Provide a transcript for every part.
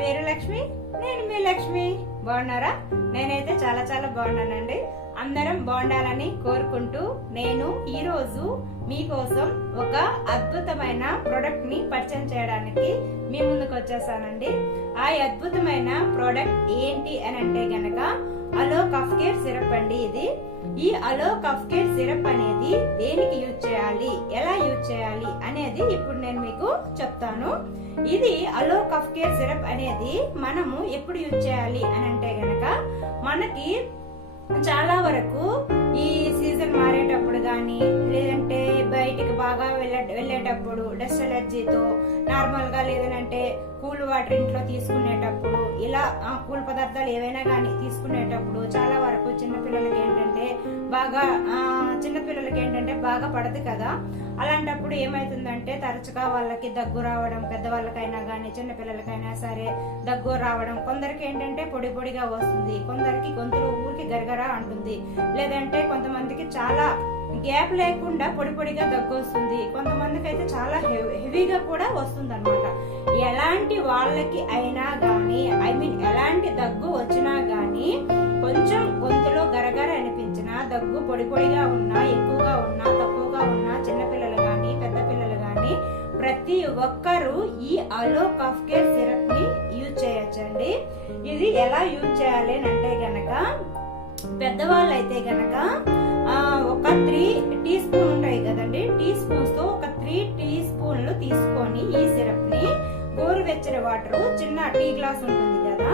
పేరు లక్ష్మి, నేను మీ లక్ష్మి. బాగున్నారా? నేనైతే చాలా చాలా బాగున్నానండి. అందరం బాగుండాలని కోరుకుంటూ నేను ఈరోజు మీకోసం ఒక అద్భుతమైన ప్రొడక్ట్ ని పరిచయం చేయడానికి మీ ముందుకు వచ్చేసానండి. ఆ అద్భుతమైన ప్రొడక్ట్ ఏంటి అని అంటే గనక అలో కఫ్ కేర్ సిరప్ అండి. ఈ అలో కఫ్ కేర్ సిరప్ అనేది దేనికి యూజ్ చేయాలి, ఎలా యూజ్ చేయాలి అనేది ఇప్పుడు నేను మీకు చెప్తాను. ఇది అలో కఫ్ కేర్ సిరప్ అనేది మనము ఎప్పుడు యూజ్ చేయాలి అని అంటే గనక మనకి చాలా వరకు ఈ సీజన్ మారేటప్పుడు గాని లేదంటే బయటికి బాగా వెళ్ళేటప్పుడు డస్ట్ ఎలర్జీతో నార్మల్ గా లేదంటే కూల్ వాటర్ ఇంట్లో తీసుకునేటప్పుడు ఇలా కూల్ పదార్థాలు ఏవైనా గానీ తీసుకునేటప్పుడు చాలా వరకు చిన్నపిల్లలకి ఏంటంటే బాగా పడదు కదా. అలాంటప్పుడు ఏమైతుందంటే తరచుగా వాళ్ళకి దగ్గు రావడం, పెద్దవాళ్ళకైనా గానీ చిన్నపిల్లలకైనా సరే దగ్గు రావడం, కొందరికి ఏంటంటే పొడి పొడిగా వస్తుంది, కొందరికి గొంతులో ఊరికి గరగరా అంటుంది, లేదంటే కొంతమందికి చాలా గ్యాప్ లేకుండా పొడి పొడిగా దగ్గు వస్తుంది, కొంతమందికి అయితే చాలా హెవీగా కూడా వస్తుంది అనమాట. ఎలాంటి వాళ్ళకి అయినా గానీ ఎలాంటి దగ్గు వచ్చినా గానీ కొంచెం గొంతులో గరగర అనిపించినా, దగ్గు పొడి పొడిగా ఉన్నా, ఎక్కువగా ఉన్నా, తక్కువగా ఉన్నా, చిన్నపిల్లలు గాని పెద్ద పిల్లలు గాని ప్రతి ఒక్కరూ ఈ అలో కఫ్ కేర్ సిరప్ ని యూజ్ చేయొచ్చండి. ఇది ఎలా యూజ్ చేయాలి అంటే గనక పెద్దవాళ్ళు అయితే గనక ఒక 3 టీ స్పూన్ ఉంటాయి కదండి, టీ స్పూన్స్ తో ఒక 3 టీ స్పూన్లు తీసుకొని ఈ సిరప్ ని గోరువెచ్చని వాటర్, చిన్న టీ గ్లాస్ ఉంటుంది కదా,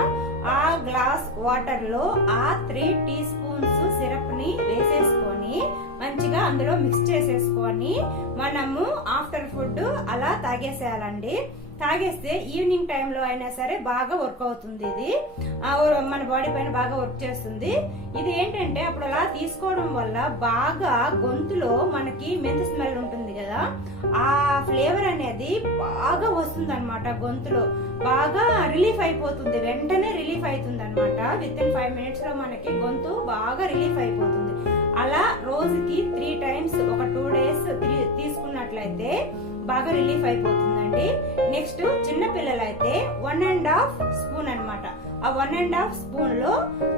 ఆ గ్లాస్ వాటర్ లో ఆ 3 టీ స్పూన్స్ సిరప్ ని వేసేసుకొని మంచిగా అందులో మిక్స్ చేసేసుకొని మనము ఆఫ్టర్ ఫుడ్ అలా తాగేసేయాలండి. తాగేస్తే ఈవినింగ్ టైంలో అయినా సరే బాగా వర్క్ అవుతుంది. ఇది మన బాడీ పైన బాగా వర్క్ చేస్తుంది. ఇది ఏంటంటే అప్పుడు అలా తీసుకోవడం వల్ల బాగా గొంతులో మనకి మెంతి స్మెల్ ఉంటుంది కదా, ఆ ఫ్లేవర్ అనేది బాగా వస్తుంది అనమాట. గొంతులో బాగా రిలీఫ్ అయిపోతుంది, వెంటనే రిలీఫ్ అవుతుంది అనమాట. విత్ ఇన్ 5 minutes లో మనకి గొంతు బాగా రిలీఫ్ అయిపోతుంది. అలా రోజుకి 3 times ఒక 2 days తీసుకున్నట్లయితే బాగా రిలీఫ్ అయిపోతుందండి. నెక్స్ట్ చిన్న పిల్లలైతే 1.5 స్పూన్ అనమాట. ఆ 1.5 స్పూన్ లో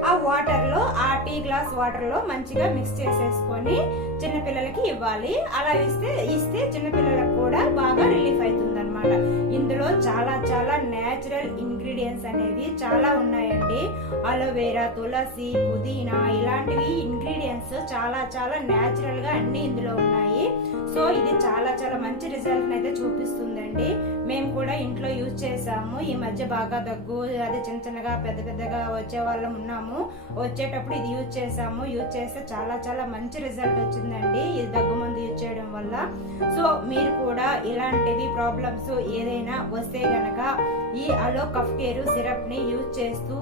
ఆ వాటర్ లో, ఆ టీ గ్లాస్ వాటర్ లో మంచిగా మిక్స్ చేసేసుకొని చిన్నపిల్లలకి ఇవ్వాలి. అలా ఇస్తే చిన్నపిల్లలకు కూడా బాగా రిలీఫ్ అవుతుంది అనమాట. ఇందులో చాలా చాలా నేచురల్ ఇంగ్రీడియంట్స్ అనేవి చాలా ఉన్నాయండి. అలోవేరా, తులసి, పుదీనా ఇలాంటివి ఇంగ్రీడియంట్స్ చాలా చాలా నేచురల్ గా అన్ని ఇందులో ఉన్నాయి. సో ఇది చాలా చాలా మంచి రిజల్ట్ అయితే చూపిస్తుందండి. మేము కూడా ఇంట్లో యూజ్ చేసాము. ఈ మధ్య బాగా దగ్గు అదే చిన్న చిన్నగా పెద్దగా వచ్చే వాళ్ళం ఉన్నాము. వచ్చేటప్పుడు ఇది యూజ్ చేసాము. యూజ్ చేస్తే చాలా చాలా మంచి రిజల్ట్ వచ్చిందండి ఇది దగ్గు మందు యూజ్ చేయడం వల్ల. సో మీరు కూడా ఇలాంటివి ప్రాబ్లమ్స్ ఏదైనా వస్తే గనక ఈ అలో కఫ్ కేర్ సిరప్ ని యూజ్ చేస్తూ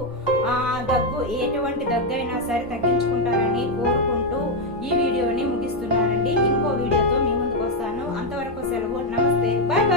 ఎటువంటి దగ్గు అయినా సరే తగ్గించుకుంటారని కోరుకుంటూ ఈ వీడియోని ముగిస్తున్నానండి. ఇంకో వీడియోతో మీ ముందుకు వస్తాను. అంతవరకు సెలవు. నమస్తే, బాయ్.